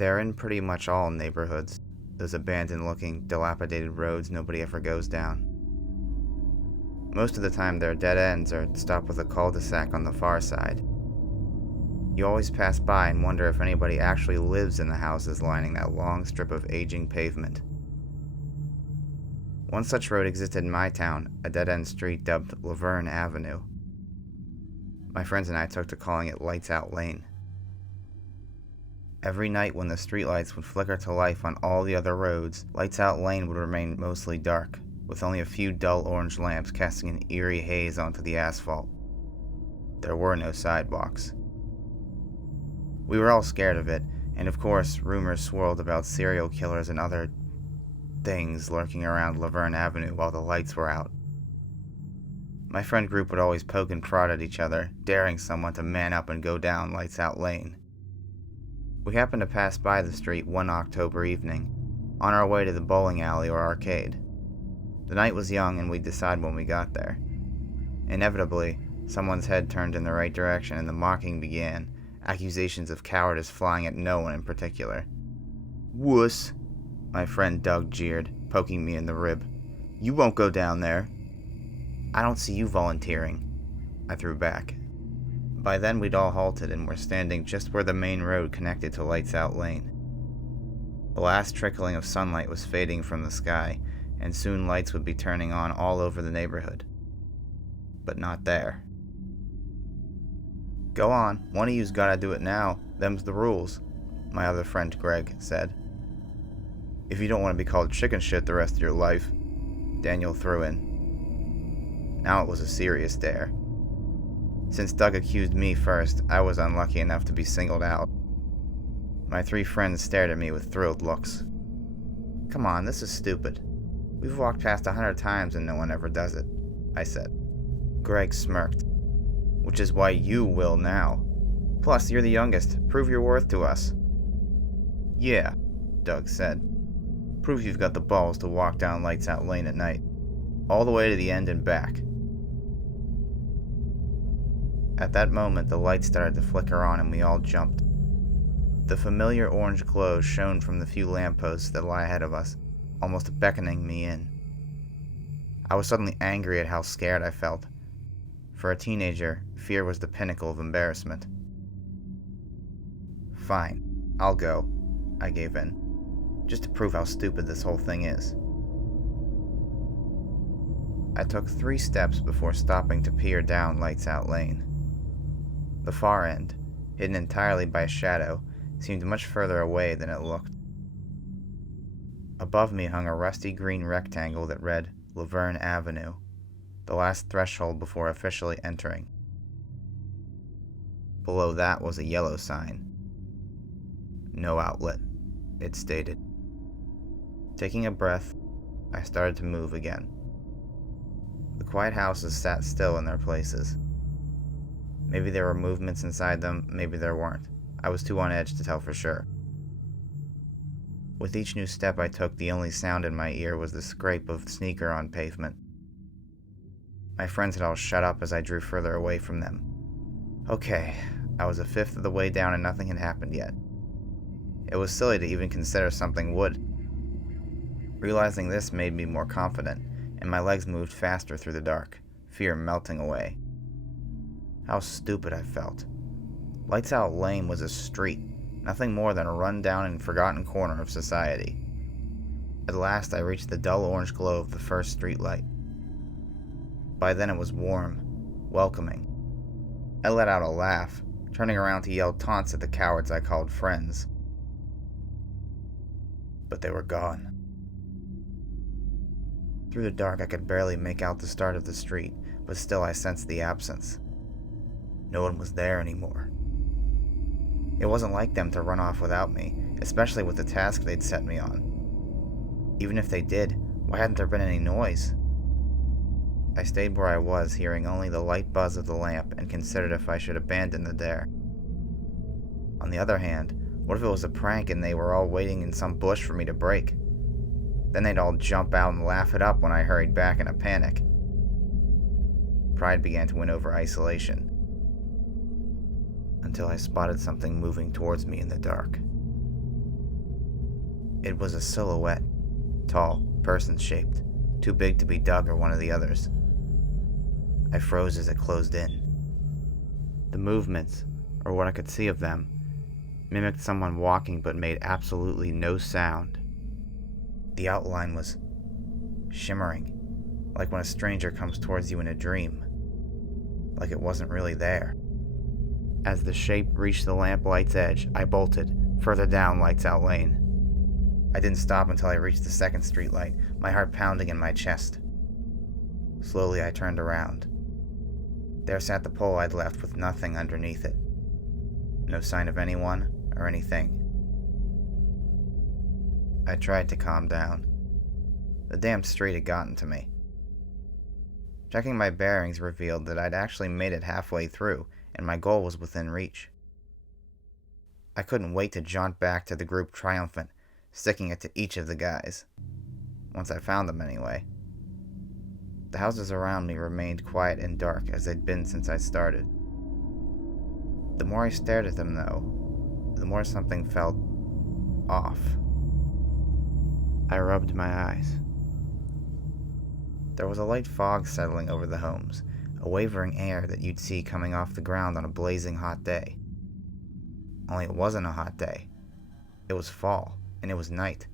They're in pretty much all neighborhoods, those abandoned-looking, dilapidated roads nobody ever goes down. Most of the time they're dead ends or stop with a cul-de-sac on the far side. You always pass by and wonder if anybody actually lives in the houses lining that long strip of aging pavement. One such road existed in my town, a dead-end street dubbed Laverne Avenue. My friends and I took to calling it Lights Out Lane. Every night when the streetlights would flicker to life on all the other roads, Lights Out Lane would remain mostly dark, with only a few dull orange lamps casting an eerie haze onto the asphalt. There were no sidewalks. We were all scared of it, and of course, rumors swirled about serial killers and other things lurking around Laverne Avenue while the lights were out. My friend group would always poke and prod at each other, daring someone to man up and go down Lights Out Lane. We happened to pass by the street one October evening, on our way to the bowling alley or arcade. The night was young and we'd decide when we got there. Inevitably, someone's head turned in the right direction and the mocking began, accusations of cowardice flying at no one in particular. "Wuss," my friend Doug jeered, poking me in the rib. "You won't go down there." "I don't see you volunteering," I threw back. By then we'd all halted and were standing just where the main road connected to Lights Out Lane. The last trickling of sunlight was fading from the sky, and soon lights would be turning on all over the neighborhood. But not there. "Go on, one of you's gotta do it now, them's the rules," my other friend Greg said. "If you don't want to be called chicken shit the rest of your life," Daniel threw in. Now it was a serious dare. Since Doug accused me first, I was unlucky enough to be singled out. My three friends stared at me with thrilled looks. "Come on, this is stupid. We've walked past 100 times and no one ever does it," I said. Greg smirked. "Which is why you will now. Plus, you're the youngest. Prove your worth to us." "Yeah," Doug said. "Prove you've got the balls to walk down Lights Out Lane at night. All the way to the end and back." At that moment, the lights started to flicker on and we all jumped. The familiar orange glow shone from the few lampposts that lie ahead of us, almost beckoning me in. I was suddenly angry at how scared I felt. For a teenager, fear was the pinnacle of embarrassment. "Fine, I'll go," I gave in, just to prove how stupid this whole thing is. I took 3 steps before stopping to peer down Lights Out Lane. The far end, hidden entirely by shadow, seemed much further away than it looked. Above me hung a rusty green rectangle that read Laverne Avenue, the last threshold before officially entering. Below that was a yellow sign. "No outlet," it stated. Taking a breath, I started to move again. The quiet houses sat still in their places. Maybe there were movements inside them, maybe there weren't. I was too on edge to tell for sure. With each new step I took, the only sound in my ear was the scrape of sneaker on pavement. My friends had all shut up as I drew further away from them. Okay, I was a fifth of the way down and nothing had happened yet. It was silly to even consider something would. Realizing this made me more confident, and my legs moved faster through the dark, fear melting away. How stupid I felt. Lights Out Lane was a street, nothing more than a run-down and forgotten corner of society. At last I reached the dull orange glow of the first streetlight. By then it was warm, welcoming. I let out a laugh, turning around to yell taunts at the cowards I called friends. But they were gone. Through the dark I could barely make out the start of the street, but still I sensed the absence. No one was there anymore. It wasn't like them to run off without me, especially with the task they'd set me on. Even if they did, why hadn't there been any noise? I stayed where I was, hearing only the light buzz of the lamp, and considered if I should abandon the dare. On the other hand, what if it was a prank and they were all waiting in some bush for me to break? Then they'd all jump out and laugh it up when I hurried back in a panic. Pride began to win over isolation, until I spotted something moving towards me in the dark. It was a silhouette, tall, person-shaped, too big to be Doug or one of the others. I froze as it closed in. The movements, or what I could see of them, mimicked someone walking but made absolutely no sound. The outline was shimmering, like when a stranger comes towards you in a dream, like it wasn't really there. As the shape reached the lamplight's edge, I bolted, further down Lights Out Lane. I didn't stop until I reached the second streetlight, my heart pounding in my chest. Slowly I turned around. There sat the pole I'd left with nothing underneath it. No sign of anyone or anything. I tried to calm down. The damn street had gotten to me. Checking my bearings revealed that I'd actually made it halfway through, and my goal was within reach. I couldn't wait to jaunt back to the group triumphant, sticking it to each of the guys. Once I found them, anyway. The houses around me remained quiet and dark as they'd been since I started. The more I stared at them, though, the more something felt off. I rubbed my eyes. There was a light fog settling over the homes, a wavering air that you'd see coming off the ground on a blazing hot day. Only it wasn't a hot day. It was fall, and it was night.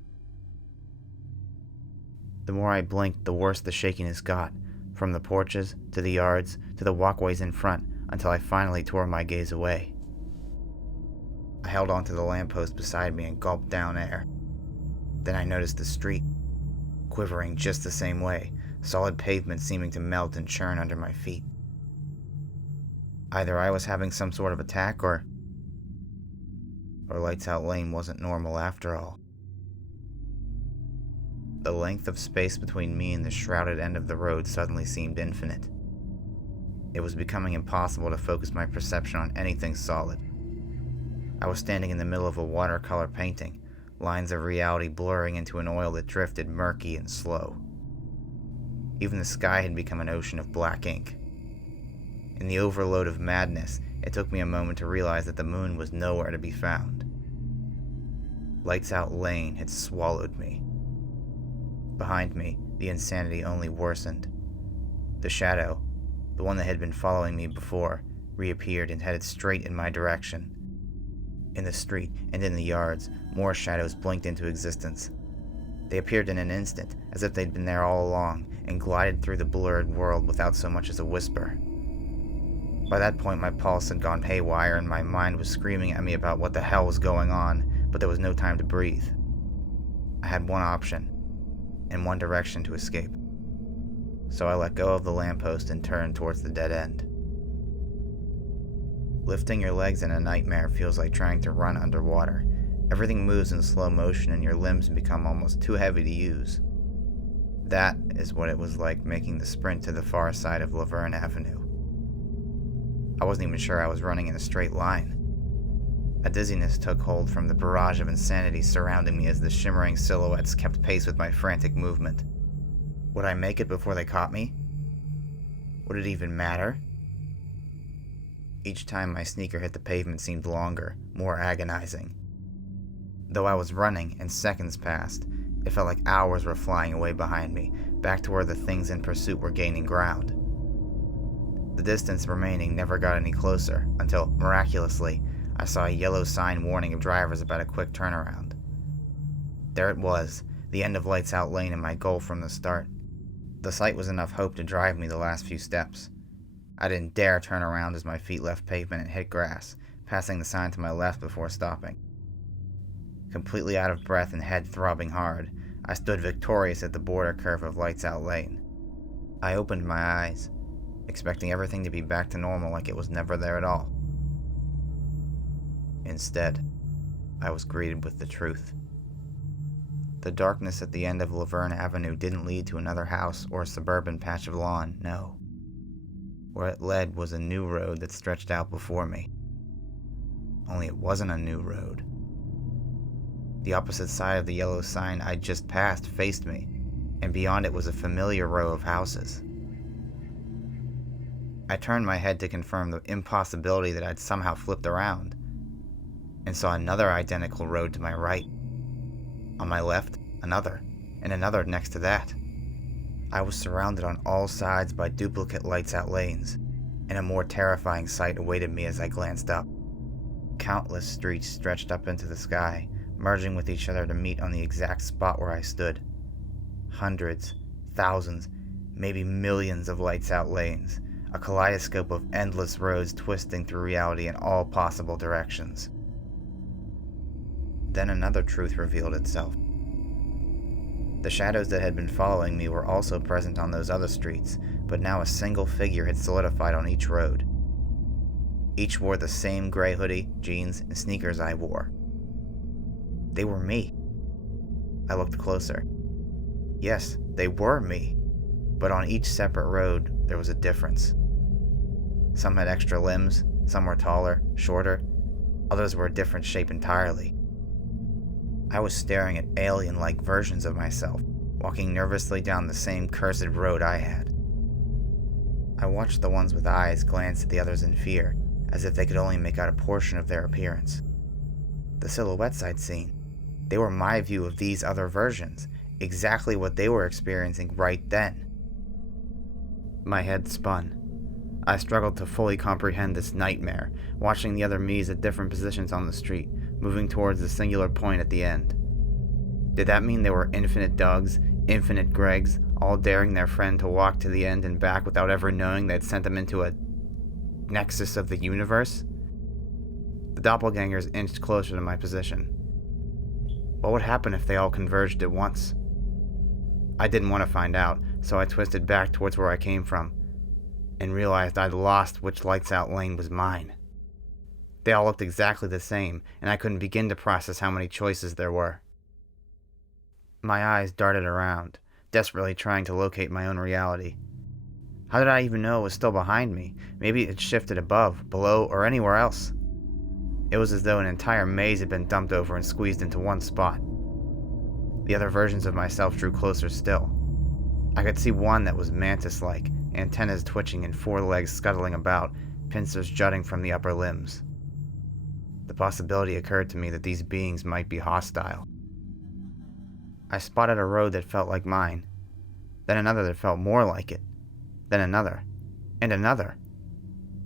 The more I blinked, the worse the shakiness got, from the porches, to the yards, to the walkways in front, until I finally tore my gaze away. I held onto the lamppost beside me and gulped down air. Then I noticed the street, quivering just the same way, solid pavement seeming to melt and churn under my feet. Either I was having some sort of attack, or Lights Out Lane wasn't normal after all. The length of space between me and the shrouded end of the road suddenly seemed infinite. It was becoming impossible to focus my perception on anything solid. I was standing in the middle of a watercolor painting, lines of reality blurring into an oil that drifted murky and slow. Even the sky had become an ocean of black ink. In the overload of madness, it took me a moment to realize that the moon was nowhere to be found. Lights Out Lane had swallowed me. Behind me, the insanity only worsened. The shadow, the one that had been following me before, reappeared and headed straight in my direction. In the street and in the yards, more shadows blinked into existence. They appeared in an instant, as if they'd been there all along, and glided through the blurred world without so much as a whisper. By that point, my pulse had gone haywire and my mind was screaming at me about what the hell was going on, but there was no time to breathe. I had one option, and one direction to escape. So I let go of the lamppost and turned towards the dead end. Lifting your legs in a nightmare feels like trying to run underwater. Everything moves in slow motion and your limbs become almost too heavy to use. That is what it was like making the sprint to the far side of Laverne Avenue. I wasn't even sure I was running in a straight line. A dizziness took hold from the barrage of insanity surrounding me as the shimmering silhouettes kept pace with my frantic movement. Would I make it before they caught me? Would it even matter? Each time my sneaker hit the pavement seemed longer, more agonizing. Though I was running and seconds passed, it felt like hours were flying away behind me, back to where the things in pursuit were gaining ground. The distance remaining never got any closer, until, miraculously, I saw a yellow sign warning of drivers about a quick turnaround. There it was, the end of Lights Out Lane and my goal from the start. The sight was enough hope to drive me the last few steps. I didn't dare turn around as my feet left pavement and hit grass, passing the sign to my left before stopping. Completely out of breath and head throbbing hard, I stood victorious at the border curve of Lights Out Lane. I opened my eyes, expecting everything to be back to normal like it was never there at all. Instead, I was greeted with the truth. The darkness at the end of Laverne Avenue didn't lead to another house or a suburban patch of lawn, no. Where it led was a new road that stretched out before me. Only it wasn't a new road. The opposite side of the yellow sign I'd just passed faced me, and beyond it was a familiar row of houses. I turned my head to confirm the impossibility that I'd somehow flipped around, and saw another identical road to my right. On my left, another, and another next to that. I was surrounded on all sides by duplicate lights-out lanes, and a more terrifying sight awaited me as I glanced up. Countless streets stretched up into the sky, merging with each other to meet on the exact spot where I stood. Hundreds, thousands, maybe millions of lights-out lanes, a kaleidoscope of endless roads twisting through reality in all possible directions. Then another truth revealed itself. The shadows that had been following me were also present on those other streets, but now a single figure had solidified on each road. Each wore the same gray hoodie, jeans, and sneakers I wore. They were me. I looked closer. Yes, they were me, but on each separate road there was a difference. Some had extra limbs, some were taller, shorter, others were a different shape entirely. I was staring at alien-like versions of myself, walking nervously down the same cursed road I had. I watched the ones with eyes glance at the others in fear, as if they could only make out a portion of their appearance. The silhouettes I'd seen, they were my view of these other versions, exactly what they were experiencing right then. My head spun. I struggled to fully comprehend this nightmare, watching the other me's at different positions on the street, moving towards the singular point at the end. Did that mean there were infinite Dougs, infinite Gregs, all daring their friend to walk to the end and back without ever knowing they'd sent them into a nexus of the universe? The doppelgangers inched closer to my position. What would happen if they all converged at once? I didn't want to find out, so I twisted back towards where I came from, and realized I'd lost which lights-out lane was mine. They all looked exactly the same, and I couldn't begin to process how many choices there were. My eyes darted around, desperately trying to locate my own reality. How did I even know it was still behind me? Maybe it shifted above, below, or anywhere else. It was as though an entire maze had been dumped over and squeezed into one spot. The other versions of myself drew closer still. I could see one that was mantis-like, antennas twitching and forelegs scuttling about, pincers jutting from the upper limbs. The possibility occurred to me that these beings might be hostile. I spotted a road that felt like mine, then another that felt more like it, then another, and another.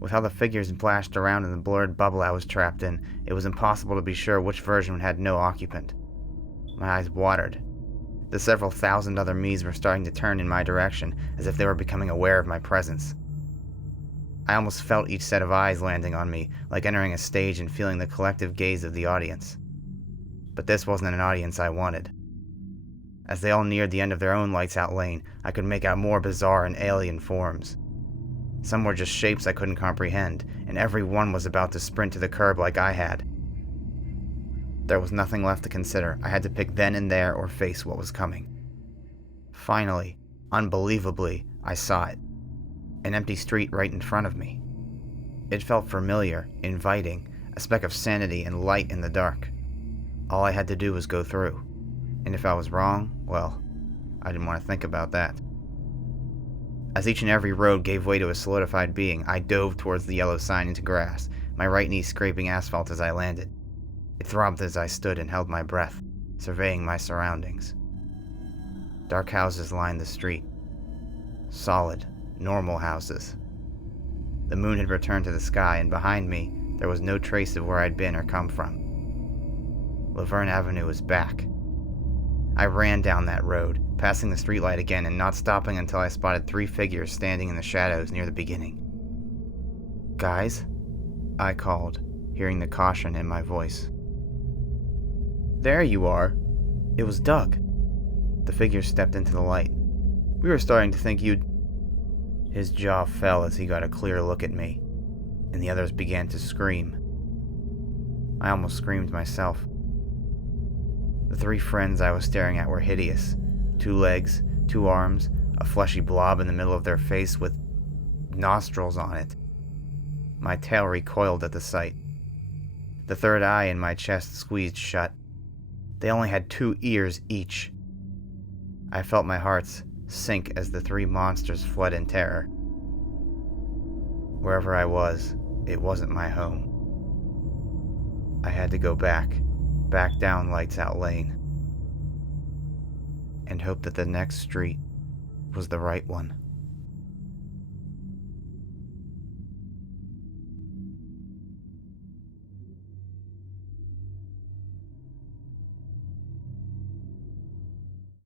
With how the figures flashed around in the blurred bubble I was trapped in, it was impossible to be sure which version had no occupant. My eyes watered. The several thousand other me's were starting to turn in my direction, as if they were becoming aware of my presence. I almost felt each set of eyes landing on me, like entering a stage and feeling the collective gaze of the audience. But this wasn't an audience I wanted. As they all neared the end of their own lights-out lane, I could make out more bizarre and alien forms. Some were just shapes I couldn't comprehend, and every one was about to sprint to the curb like I had. There was nothing left to consider. I had to pick then and there or face what was coming. Finally, unbelievably, I saw it. An empty street right in front of me. It felt familiar, inviting, a speck of sanity and light in the dark. All I had to do was go through. And if I was wrong, well, I didn't want to think about that. As each and every road gave way to a solidified being, I dove towards the yellow sign into grass, my right knee scraping asphalt as I landed. It throbbed as I stood and held my breath, surveying my surroundings. Dark houses lined the street. Solid, normal houses. The moon had returned to the sky, and behind me, there was no trace of where I'd been or come from. Laverne Avenue was back. I ran down that road, passing the streetlight again and not stopping until I spotted 3 figures standing in the shadows near the beginning. "Guys?" I called, hearing the caution in my voice. "There you are." It was Doug. The figure stepped into the light. "We were starting to think you'd..." His jaw fell as he got a clear look at me, and the others began to scream. I almost screamed myself. The 3 friends I was staring at were hideous. 2 legs, 2 arms, a fleshy blob in the middle of their face with nostrils on it. My tail recoiled at the sight. The third eye in my chest squeezed shut. They only had 2 ears each. I felt my heart sink as the 3 monsters fled in terror. Wherever I was, it wasn't my home. I had to go back down Lights Out Lane. and hoped that the next street was the right one.